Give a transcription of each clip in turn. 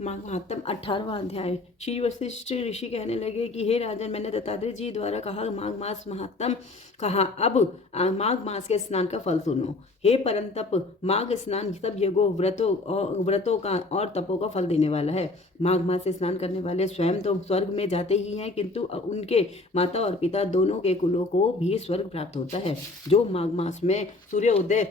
महात्म 18वां अध्याय। श्री वशिष्ठ ऋषि कहने लगे कि हे राजन, मैंने दत्तात्रेय जी द्वारा कहा माघ मास महात्म कहा। अब माघ मास के स्नान का फल सुनो। हे परंतप, माघ स्नान सब यज्ञों व्रतों का और तपों का फल देने वाला है। माघ मास से स्नान करने वाले स्वयं तो स्वर्ग में जाते ही हैं, किंतु उनके माता और पिता दोनों के कुलों को भी स्वर्ग प्राप्त होता है। जो माघ मास में सूर्योदय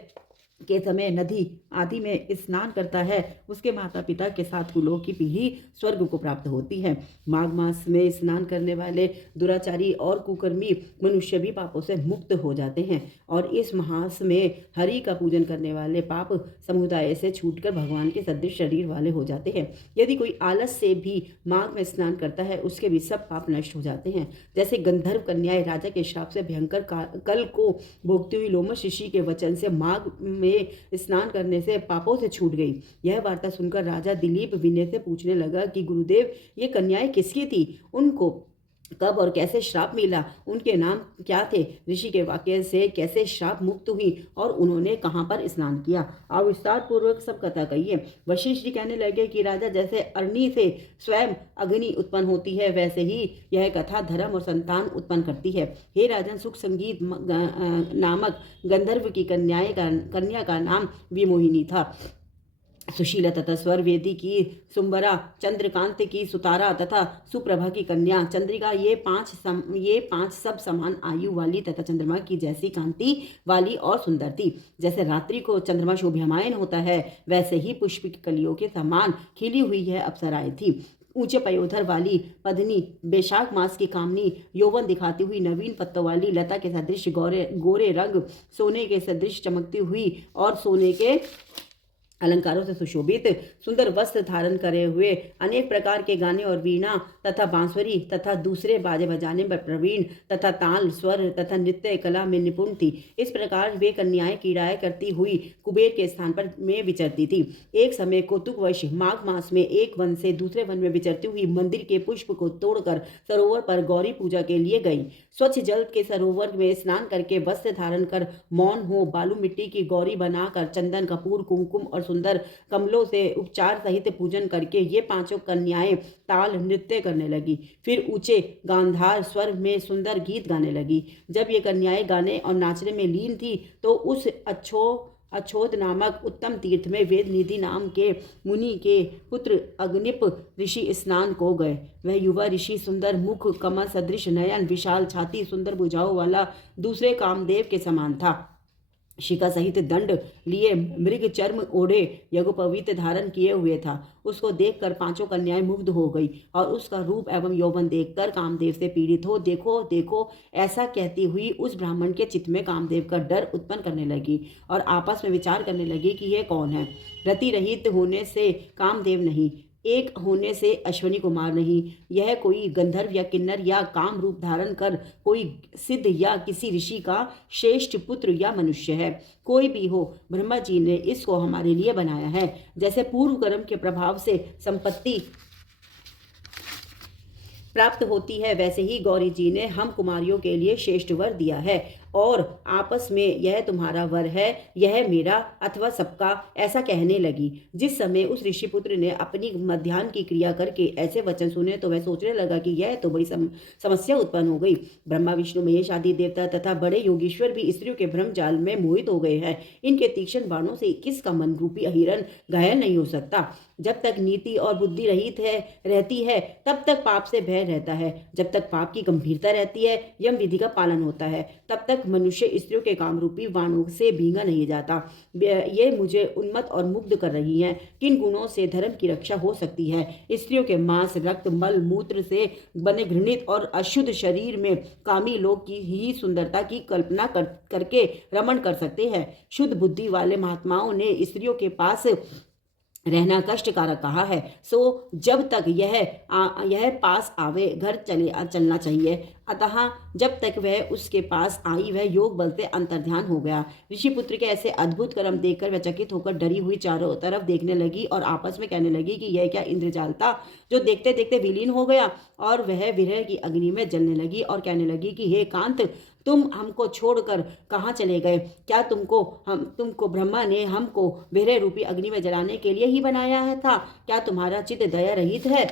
के समय नदी आदि में स्नान करता है, उसके माता पिता के साथ कुलों की पीढ़ी स्वर्ग को प्राप्त होती है। माघ मास में स्नान करने वाले दुराचारी और कुकर्मी मनुष्य भी पापों से मुक्त हो जाते हैं, और इस मास में हरि का पूजन करने वाले पाप समुदाय से छूटकर भगवान के सदृश शरीर वाले हो जाते हैं। यदि कोई आलस से भी माघ में स्नान करता है, उसके भी सब पाप नष्ट हो जाते हैं। जैसे गंधर्व कन्याएं राजा के श्राप से भयंकर कल को भोगती हुई लोमश ऋषि के वचन से माघ में स्नान करने से पापों से छूट गई। यह वार्ता सुनकर राजा दिलीप विनय से पूछने लगा कि गुरुदेव, ये कन्याएं किसकी थी? उनको कब और कैसे श्राप मिला? उनके नाम क्या थे? ऋषि के वाक्य से कैसे श्राप मुक्त हुई और उन्होंने कहाँ पर स्नान किया? और विस्तार पूर्वक सब कथा कहिए। वशिष्ठ जी कहने लगे कि राजा, जैसे अग्नि से स्वयं अग्नि उत्पन्न होती है, वैसे ही यह कथा धर्म और संतान उत्पन्न करती है। हे राजन, सुख संगीत नामक गंधर्व की कन्या का नाम विमोहिनी था। सुशीला तथा स्वर वेदी की सुंबरा, चंद्रकांत की सुतारा तथा सुप्रभा की कन्या चंद्रिका, ये पांच सब समान आयु वाली तथा चंद्रमा की जैसी कांति वाली और सुंदर थी। जैसे रात्रि को चंद्रमा शोभायमान होता है, वैसे ही पुष्प कलियों के समान खिली हुई यह अप्सराएं थी। ऊंचे पयोधर वाली पद्मिनी, बैशाख मास की कामनी, यौवन दिखाती हुई नवीन पत्तों वाली लता के सदृश गोरे रंग, सोने के सदृश चमकती हुई और सोने के अलंकारों से सुशोभित, सुंदर वस्त्र धारण करे हुए, अनेक प्रकार के गाने और वीणा तथा बांसुरी तथा दूसरे बाजे बजाने में प्रवीण तथा ताल स्वर तथा नृत्य कला में निपुण थी। इस प्रकार वे कन्याएं क्रीड़ाएं करती हुई कुबेर के स्थान पर में विचरती थी। एक समय कौतुकवश माघ मास में एक वन से दूसरे वन में विचरती हुई मंदिर के पुष्प को तोड़कर सरोवर पर गौरी पूजा के लिए गई। स्वच्छ जल के सरोवर में स्नान करके वस्त्र धारण कर मौन हो बालू मिट्टी की गौरी बनाकर चंदन कपूर कुमकुम और सुंदर कमलों से उपचार सहित पूजन करके ये पांचों कन्याएं ताल नृत्य करने लगी। फिर ऊंचे गांधार स्वर में सुंदर गीत गाने लगी। जब ये कन्याएं गाने और नाचने में लीन थी, तो उस अछोद नामक उत्तम तीर्थ में वेद निधि नाम के मुनि के पुत्र अग्निप ऋषि स्नान को गए। वह युवा ऋषि सुंदर मुख, कमल सदृश नयन, विशाल छाती, सुंदर भुजाओं वाला, दूसरे कामदेव के समान था। शिखा सहित दंड लिए, मृग चर्म ओढ़े, यज्ञोपवीत धारण किए हुए था। उसको देखकर पांचों कन्याएं मुग्ध हो गई और उसका रूप एवं यौवन देखकर कामदेव से पीड़ित हो देखो देखो ऐसा कहती हुई उस ब्राह्मण के चित्त में कामदेव का डर उत्पन्न करने लगी और आपस में विचार करने लगी कि यह कौन है। रति रहित होने से कामदेव नहीं, एक होने से अश्वनी कुमार नहीं, यह कोई गंधर्व या किन्नर या काम रूप धारण कर कोई सिद्ध या किसी ऋषि का श्रेष्ठ पुत्र या मनुष्य है। कोई भी हो, ब्रह्मा जी ने इसको हमारे लिए बनाया है। जैसे पूर्व कर्म के प्रभाव से संपत्ति प्राप्त होती है, वैसे ही गौरी जी ने हम कुमारियों के लिए श्रेष्ठ वर दिया है और आपस में यह तुम्हारा वर है, यह मेरा अथवा सबका, ऐसा कहने लगी। जिस समय उस ऋषिपुत्र ने अपनी मध्याह्न की क्रिया करके ऐसे वचन सुने, तो वह सोचने लगा कि यह तो बड़ी समस्या उत्पन्न हो गई। ब्रह्मा विष्णु महेश आदि देवता तथा बड़े योगीश्वर भी स्त्रियों के भ्रम जाल में मोहित हो गए हैं। इनके तीक्ष्ण बाणों से किसका मन रूपी अहिरन घायल नहीं हो सकता। जब तक नीति और बुद्धि रहित रहती है, तब तक पाप से भय रहता है। जब तक पाप की गंभीरता रहती है, यम विधि का पालन होता है, तब तक मनुष्य स्त्रियों के काम रूपी बाणों से भींगा नहीं जाता। ये मुझे उन्मत्त और मुग्ध कर रही हैं। किन गुणों से धर्म की रक्षा हो सकती है? स्त्रियों के मांस, रक्त, मल, मूत्र से बने घृणित और अशुद्ध शरीर में कामी लोग की ही सुंदरता की कल्पना करके रमण कर सकते हैं। शुद्ध बुद्धि वाले महात्माओं ने स्त्रियों के पास रहना कष्टकारक कहा है। सो जब तक यह पास आवे, घर चलना चाहिए। अतः जब तक वह उसके पास आई, वह योग बल से अंतर्ध्यान हो गया। ऋषिपुत्र के ऐसे अद्भुत कर्म देखकर वह चकित होकर डरी हुई चारों तरफ देखने लगी और आपस में कहने लगी कि यह क्या इंद्रजाल था जो देखते देखते विलीन हो गया। और वह विरह की अग्नि में जलने लगी और कहने लगी कि हे कांत, तुम हमको छोड़कर कहाँ चले गए? क्या तुमको ब्रह्मा ने हमको बेरे रूपी अग्नि में जलाने के लिए ही बनाया है था? क्या तुम्हारा चित्त दया रहित है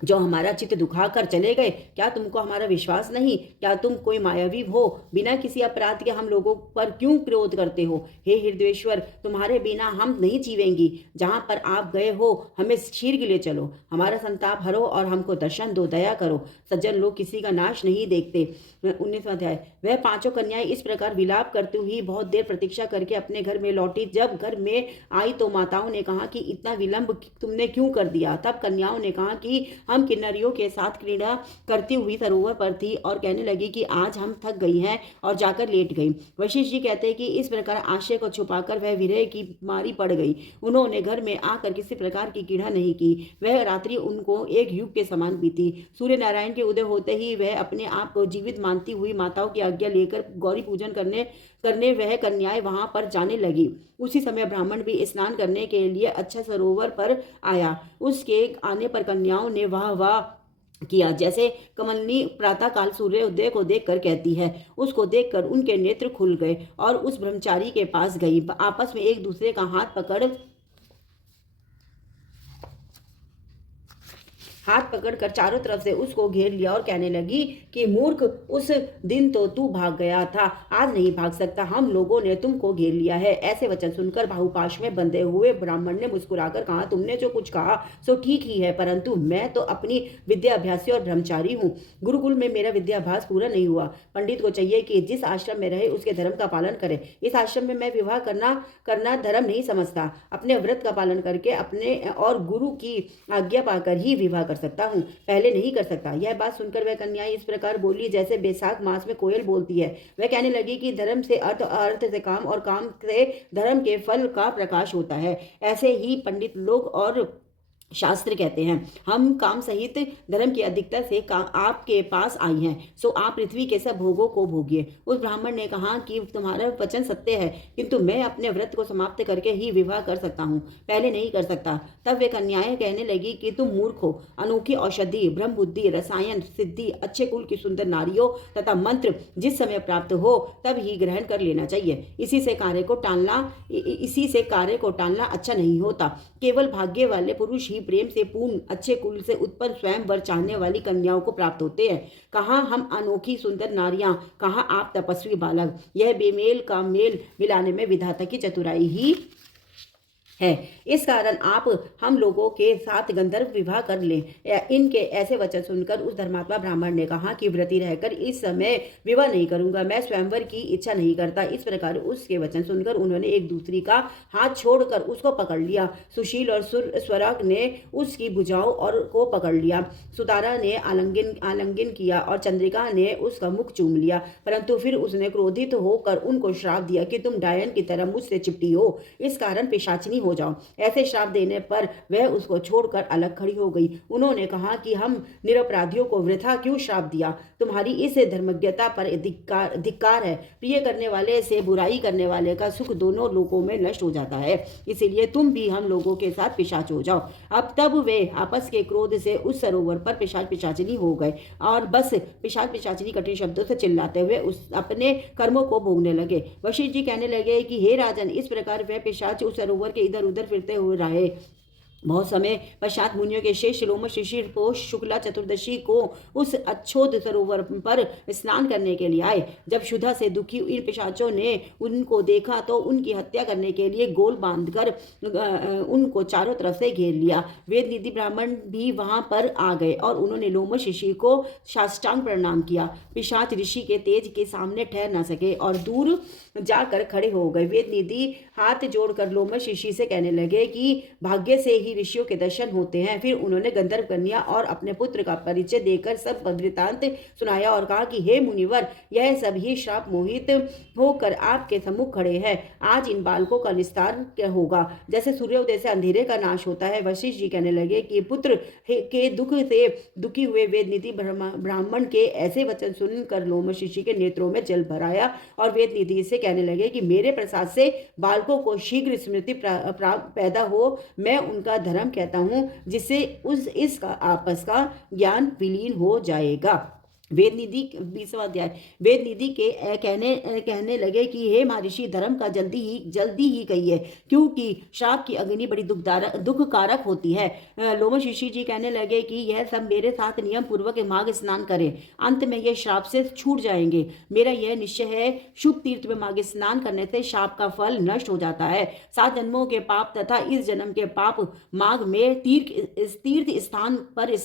जो हमारा चित्त दुखा कर चले गए? क्या तुमको हमारा विश्वास नहीं? क्या तुम कोई मायावी हो? बिना किसी अपराध के हम लोगों पर क्यों क्रोध करते हो? हे हृदयेश्वर, तुम्हारे बिना हम नहीं जीवेंगी। जहाँ पर आप गए हो हमें शीघ्र ले चलो, हमारा संताप हरो और हमको दर्शन दो, दया करो। सज्जन लोग किसी का नाश नहीं देखते। 19वां अध्याय। वह पांचों कन्याएं इस प्रकार विलाप करती हुई बहुत देर प्रतीक्षा करके अपने घर में लौटी। जब घर में आई तो माताओं ने कहा कि इतना विलंब तुमने क्यों कर दिया? तब कन्याओं ने कहा कि हम किन्नरियों के साथ क्रीड़ा करती हुई सरोवर पर थी और कहने लगी कि आज हम थक गई हैं और जाकर लेट गई। वशिष्ठ जी कहते हैं कि इस प्रकार आशय को छुपाकर वह विरह की मारी पड़ गई। उन्होंने घर में आकर किसी प्रकार की कीड़ा नहीं की। वह रात्रि उनको एक युग के समान बीती। सूर्य नारायण के उदय होते ही वह अपने आप को जीवित मानती हुई माताओं की आज्ञा लेकर गौरी पूजन करने वह कन्याएं वहां पर जाने लगी। उसी समय ब्राह्मण भी स्नान करने के लिए अच्छा सरोवर पर आया। उसके आने पर कन्याओं ने वाह वाह किया। जैसे कमलनी प्रातः काल सूर्योदय को देखकर कहती है, उसको देखकर उनके नेत्र खुल गए और उस ब्रह्मचारी के पास गई। आपस में एक दूसरे का हाथ पकड़कर चारों तरफ से उसको घेर लिया और कहने लगी कि मूर्ख, उस दिन तो तू भाग गया था, आज नहीं भाग सकता। हम लोगों ने तुमको घेर लिया है। ऐसे वचन सुनकर बाहुपाश में बंधे हुए ब्राह्मण ने मुस्कुराकर कहा, तुमने जो कुछ कहा सो ठीक ही है, परंतु मैं तो अपनी विद्याभ्यासी और ब्रह्मचारी हूँ। गुरुकुल में मेरा विद्याभ्यास पूरा नहीं हुआ। पंडित को चाहिए कि जिस आश्रम में रहे उसके धर्म का पालन करे। इस आश्रम में मैं विवाह करना धर्म नहीं समझता। अपने व्रत का पालन करके अपने और गुरु की आज्ञा पाकर ही विवाह कर सकता हूँ, पहले नहीं कर सकता। यह बात सुनकर वह कन्याएं इस प्रकार बोली जैसे बैसाख मास में कोयल बोलती है। वह कहने लगी कि धर्म से अर्थ, अर्थ से काम और काम से धर्म के फल का प्रकाश होता है। ऐसे ही पंडित लोग और शास्त्र कहते हैं। हम काम सहित धर्म की अधिकता से आपके पास आई हैं, सो आप पृथ्वी के सब भोगों को भोगिए। उस ब्राह्मण ने कहा कि तुम्हारा वचन सत्य है, किंतु मैं अपने व्रत को समाप्त करके ही विवाह कर सकता हूँ, पहले नहीं कर सकता। तब वे कन्याएं कहने लगी कि तुम मूर्ख हो। अनोखी औषधि, ब्रह्म बुद्धि, रसायन, सिद्धि, अच्छे कुल की सुंदर नारियों तथा मंत्र जिस समय प्राप्त हो तब ही ग्रहण कर लेना चाहिए। इसी से कार्य को टालना अच्छा नहीं होता। केवल भाग्य वाले पुरुष ही प्रेम से पूर्ण अच्छे कुल से उत्पन्न स्वयं वर चाहने वाली कन्याओं को प्राप्त होते हैं। कहाँ हम अनोखी सुंदर नारियां, कहाँ आप तपस्वी बालक। यह बेमेल का मेल मिलाने में विधाता की चतुराई ही है। इस कारण आप हम लोगों के साथ गंधर्व विवाह कर लें। इनके ऐसे वचन सुनकर उस धर्मात्मा ब्राह्मण ने कहा कि व्रती रहकर इस समय विवाह नहीं करूंगा, मैं स्वयंवर की इच्छा नहीं करता। इस प्रकार उसके वचन सुनकर उन्होंने एक दूसरी का हाथ छोड़कर उसको पकड़ लिया। सुशील और स्वराग ने उसकी भुजाओं और को पकड़ लिया। सुतारा ने आलिंगन किया और चंद्रिका ने उसका मुख चूम लिया, परंतु फिर उसने क्रोधित होकर उनको श्राप दिया कि तुम डायन की तरह मुझसे चिपटी हो, इस कारण पिशाचिनी हो जाओ। ऐसे श्राप देने पर वह उसको छोड़कर अलग खड़ी हो गई। उन्होंने कहा कि हम निरपराधियों को वृथा क्यों श्राप दिया? तुम्हारी इस धर्मज्ञता पर धिक्कार है। प्रिय करने वाले से बुराई करने वाले का सुख दोनों लोकों में नष्ट हो जाता है, इसीलिए तुम भी हम लोगों के साथ पिशाच हो जाओ। अब तब वे आपस के क्रोध से उस सरोवर पर पिशाच पिशाचिनी हो गए और बस पिशाच पिशाचिनी कठिन शब्दों से चिल्लाते हुए अपने कर्मों को भोगने लगे। वशिष्ठ जी कहने लगे कि हे राजन, इस प्रकार वह पिशाच उस सरोवर के इधर उधर फिरते हुए रहे। बहुत समय पश्चात मुनियों के शेष शिरोमणि शिशिर पोष शुक्ला चतुर्दशी को उस अच्छोद सरोवर पर स्नान करने के लिए आए। जब क्षुधा से दुखी इन पिशाचों ने उनको देखा तो उनकी हत्या करने के लिए गोल बांधकर उनको चारों तरफ से घेर लिया। वेद निधि ब्राह्मण भी वहां पर आ गए और उन्होंने लोमश ऋषि को साष्टांग प्रणाम किया। पिशाच ऋषि के तेज के सामने ठहर न सके और दूर जाकर खड़े हो गए। वेद निधि हाथ जोड़कर लोमश ऋषि से कहने लगे कि भाग्य से ही ऋषियों के दर्शन होते हैं। फिर उन्होंने गंधर्व कन्या और अपने पुत्र का परिचय देकर सब वृत्तांत सुनाया और कहा कि हे मुनिवर, यह सभी श्राप मोहित होकर आपके सम्मुख खड़े हैं। आज इन बालकों का निस्तार होगा, जैसे सूर्योदय से अंधेरे का नाश होता है। वशिष्ठ जी कहने लगे कि पुत्र के दुख से दुखी हुए वेदनिधि ब्राह्मण के ऐसे वचन सुनकर लोमश ऋषि के नेत्रों में जल भर आया और वेदनिधि से कहने लगे कि मेरे प्रसाद से बालकों को शीघ्र स्मृति पैदा हो, मैं उनका धर्म कहता हूँ, जिससे इसका आपस का ज्ञान विलीन हो जाएगा। वेद निधि 20वां अध्याय। वेद निधि के कहने लगे कि हे महर्षि, धर्म का जल्दी ही कहिए, क्योंकि श्राप की अग्नि बड़ी दुखकारक होती है। लोमश ऋषि जी कहने लगे कि यह सब मेरे साथ नियम पूर्वक माघ स्नान करें, अंत में यह श्राप से छूट जाएंगे। मेरा यह निश्चय है, शुभ तीर्थ में माघ स्नान करने से श्राप का फल नष्ट हो जाता है। 7 जन्मों के पाप तथा इस जन्म के पाप माघ में तीर्थ स्नान पर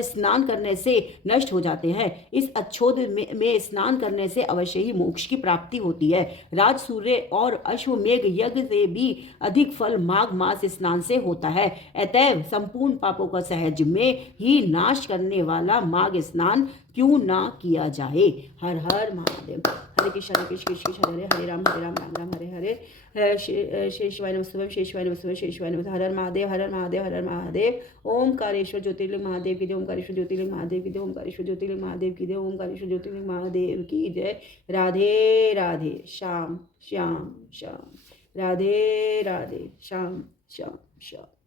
स्नान करने से नष्ट हो जाते हैं। इस अच्छोद में स्नान करने से अवश्य ही मोक्ष की प्राप्ति होती है। राज, सूर्य और अश्वमेघ यज्ञ से भी अधिक फल माघ मास स्नान से होता है। अतएव संपूर्ण पापों का सहज में ही नाश करने वाला माघ स्नान क्यों ना किया जाए। हर हर महादेव। हरे कृष्ण कृष्ण कृष्ण हरे हरे राम राम राम हरे हरे। शेषवाय नमस्तुभ्यं शेषवाय नमस्तुभ्यं शेषवाय नमस्तुभ्यं। हर हर महादेव हर हर महादेव हर हर महादेव। ओमकारेश्वर ज्योतिर्लिंग महादेव की जय। ओमकारेश्वर ज्योतिर्लिंग महादेव की जय। ओमकारेश्वर ज्योतिर्लिंग महादेव की जय। ओमकारेश्वर ज्योतिर्लिंग महादेव की जय। राधे राधे श्याम श्याम श्याम। राधे राधे श्याम श्याम श्याम।